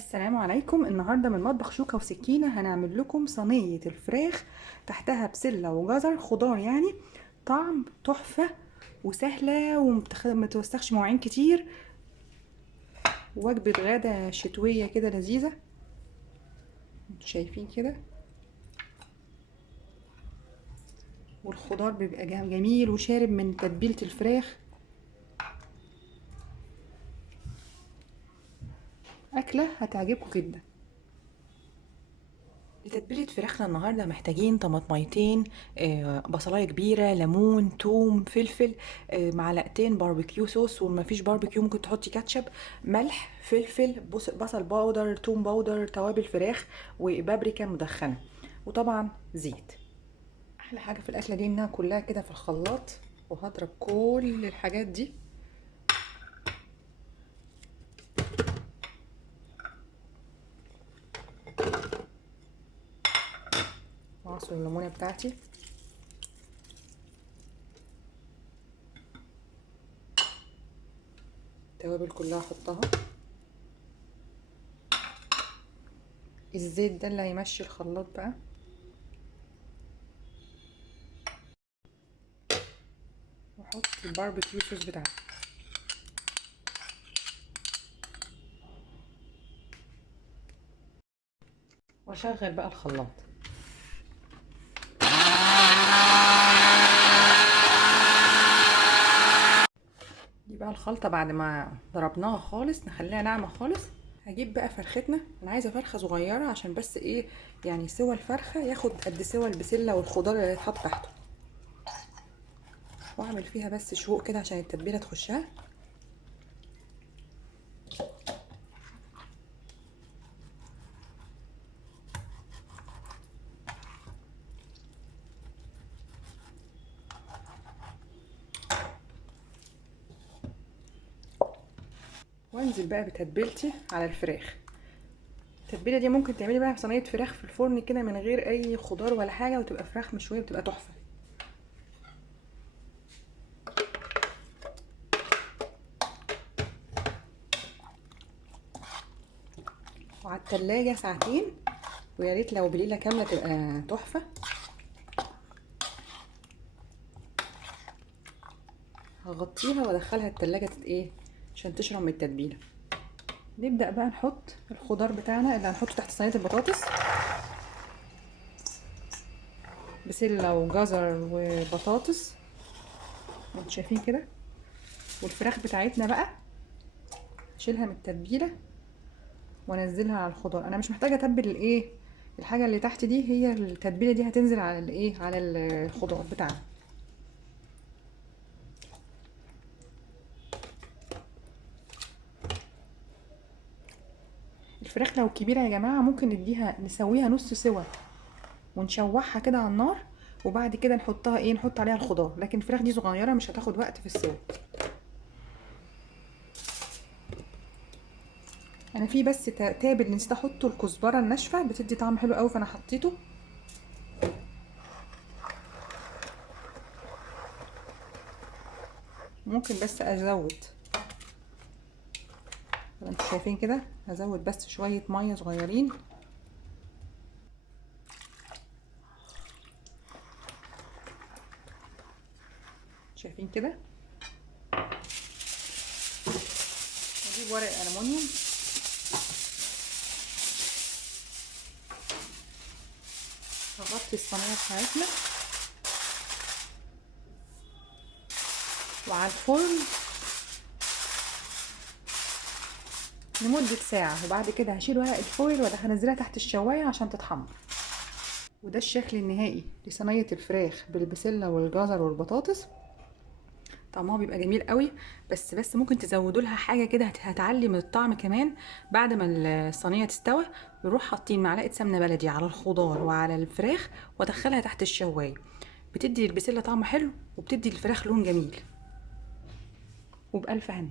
السلام عليكم. النهارده من مطبخ شوكة وسكينة هنعمل لكم صينية الفراخ تحتها بسلة وجزر خضار، يعني طعم تحفة وسهلة ومتوسخش مواعين كتير. وجبة غدا شتوية كده لذيذة، انتوا شايفين كده. والخضار بيبقى جميل وشارب من تتبيلة الفراخ. أكلة هتعجبكم جدا. لتتبيلة فراخنا النهاردة محتاجين طماطميتين، بصلاية كبيرة، ليمون، توم، فلفل، معلقتين باربيكيو صوص، ومفيش باربيكيو ممكن تحطي كاتشب، ملح، فلفل، بصل باودر، توم باودر، توابل فراخ، وبابريكا مدخنة، وطبعا زيت. احلى حاجة في الاكلة دي انها كلها كده في الخلاط، وهضرب كل الحاجات دي واعصر الليمونة بتاعتي. التوابل كلها احطها. الزيت ده اللي هيمشي الخلاط بقى. واحط الباربيكيو صوص بتاعتي. واشغل بقى الخلاط. دي بقى الخلطة بعد ما ضربناها خالص نخليها ناعمة خالص. هجيب بقى فرختنا، انا عايزة فرخة صغيرة عشان بس ايه، يعني سوى الفرخة ياخد قد سوى البسلة والخضار اللي هيتحط تحته. واعمل فيها بس شوق كده عشان التتبيلة تخشها. وانزل بقى بتتبيلتي على الفراخ. التتبيله دي ممكن تعملي بقى صينيه فراخ في الفرن كده من غير اي خضار ولا حاجه، وتبقى فراخ مشويه بتبقى تحفه. وعلى التلاجة ساعتين، ويا ريت لو بليله كامله تبقى تحفه. هغطيها وادخلها التلاجة ايه عشان تشرب من التتبيله. نبدا بقى نحط الخضار بتاعنا اللي هنحطه تحت صينيه البطاطس. بسله وجزر وبطاطس، انتوا شايفين كده. والفراخ بتاعتنا بقى اشيلها من التتبيله وانزلها على الخضار. انا مش محتاجه اتبل الايه، الحاجه اللي تحت دي، هي التتبيله دي هتنزل على الايه، على الخضار بتاعنا. الفراخ لو كبيره يا جماعه ممكن نديها نسويها نص سوا ونشوحها كده على النار، وبعد كده نحطها ايه، نحط عليها الخضار. لكن الفراخ دي صغيره مش هتاخد وقت في السوا. انا في بس تابل نسيت احطه، الكزبره الناشفه بتدي طعم حلو قوي فانا حطيته. ممكن بس ازود، انتوا شايفين كده، هزود بس شويه ميه صغيرين. شايفين كده. هجيب ورق ألمونيوم هغطي الصينية بتاعتنا، وعلى الفرن لمدة ساعة، وبعد كده هشيل ورق الفويل وهنزلها تحت الشواية عشان تتحمر. وده الشكل النهائي لصينية الفراخ بالبسلة والجزر والبطاطس. طعمها بيبقى جميل قوي، بس ممكن تزودوا لها حاجه كده هتعلي من الطعم كمان. بعد ما الصينيه تستوي نروح حاطين معلقه سمنه بلدي على الخضار وعلى الفراخ وادخلها تحت الشوايه. بتدي البسله طعم حلو وبتدي الفراخ لون جميل. وبألف هنا.